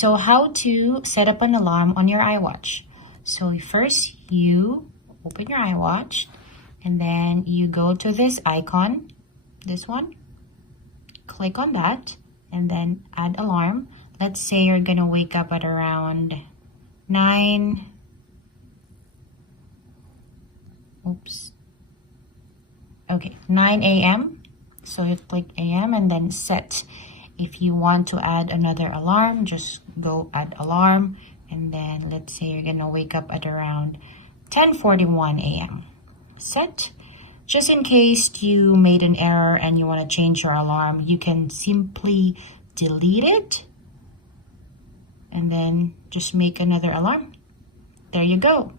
so how to set up an alarm on your iWatch. So first you open your iWatch and then you go to this icon, this one, click on that and then add alarm. Let's say you're gonna wake up at around 9 a.m. So you click AM and then set. If you want to add another alarm, just go add alarm. And then let's say you're gonna wake up at around 10:41 a.m. Set. Just in case you made an error and you want to change your alarm, you can simply delete it and then just make another alarm. There you go.